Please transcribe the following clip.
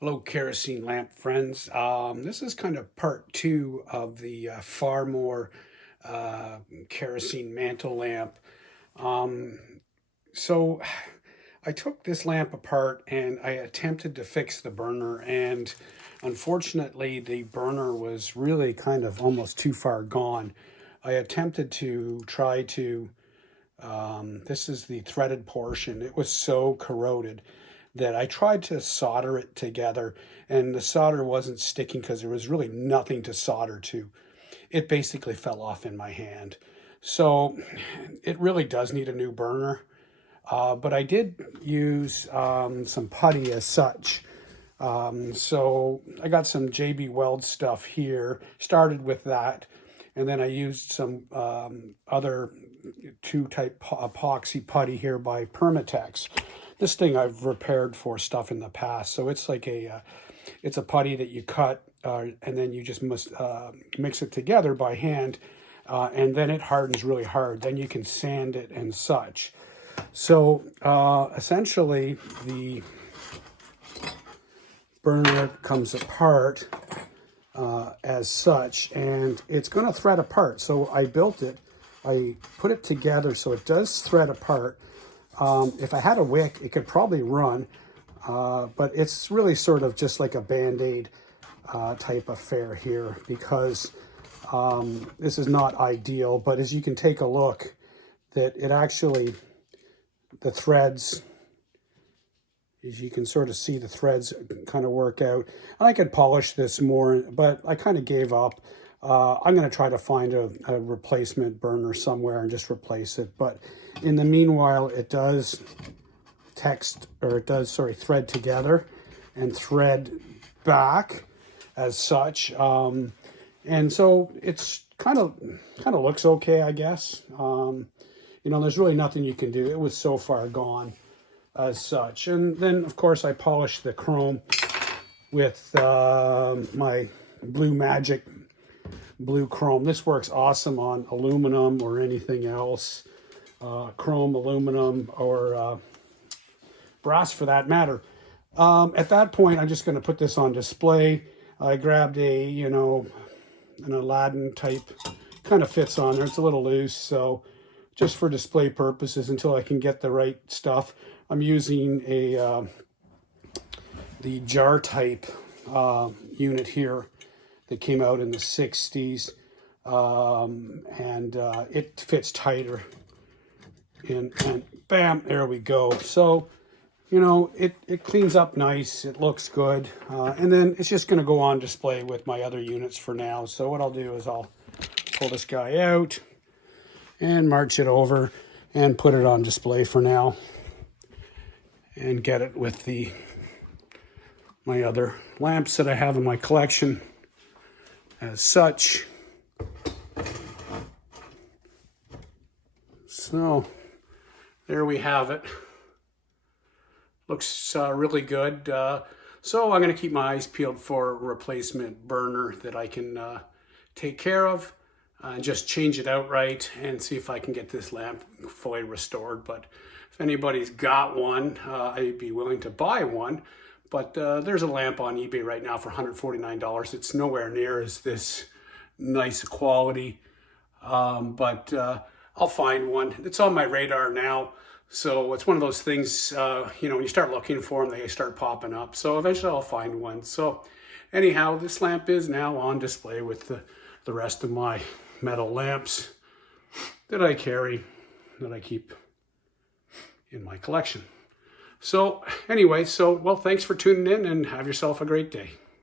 Hello, kerosene lamp friends. This is kind of part two of the Farmor uh, kerosene mantle lamp. Um, so I took this lamp apart and I attempted to fix the burner, and unfortunately the burner was really kind of almost too far gone. I attempted to try to this is the threaded portion. It was so corroded that I tried to solder it together, and the solder wasn't sticking because there was really nothing to solder to. It basically fell off in my hand. So it really does need a new burner. But I did use some putty as such. So I got some JB Weld stuff here, started with that, and then I used some other two-type epoxy putty here by Permatex. This thing I've repaired for stuff in the past, so it's like it's a putty that you cut and then you just must mix it together by hand, and then it hardens really hard. Then you can sand it and such. So essentially, the burner comes apart as such, and it's going to thread apart. So I built it, I put it together so it does thread apart. If I had a wick, it could probably run, but it's really sort of just like a Band-Aid type affair here, because this is not ideal. But as you can take a look, that it actually, the threads, as you can sort of see, the threads kind of work out. And I could polish this more, but I kind of gave up. I'm going to try to find a replacement burner somewhere and just replace it. But in the meanwhile, it does thread together and thread back as such. And so it's kind of looks okay, I guess. You know, there's really nothing you can do. It was so far gone as such. And then, of course, I polished the chrome with my Blue Magic blue chrome. This works awesome on aluminum or anything else, chrome, aluminum, or brass for that matter. At that point, I'm just going to put this on display. I grabbed an Aladdin type, kind of fits on there. It's a little loose, so just for display purposes until I can get the right stuff. I'm using the jar type unit here that came out in the 60s, and it fits tighter, and bam, there we go. So, you know, it cleans up nice, it looks good, and then it's just going to go on display with my other units for now. So what I'll do is I'll pull this guy out and march it over and put it on display for now, and get it with my other lamps that I have in my collection as such. So there we have it. Looks really good. So I'm going to keep my eyes peeled for a replacement burner that I can take care of and just change it outright and see if I can get this lamp fully restored. But if anybody's got one, I'd be willing to buy one. But there's a lamp on eBay right now for $149. It's nowhere near as this nice quality, but I'll find one. It's on my radar now. So it's one of those things, you know, when you start looking for them, they start popping up. So eventually I'll find one. So anyhow, this lamp is now on display with the rest of my metal lamps that I carry, that I keep in my collection. So anyway, well, thanks for tuning in and have yourself a great day.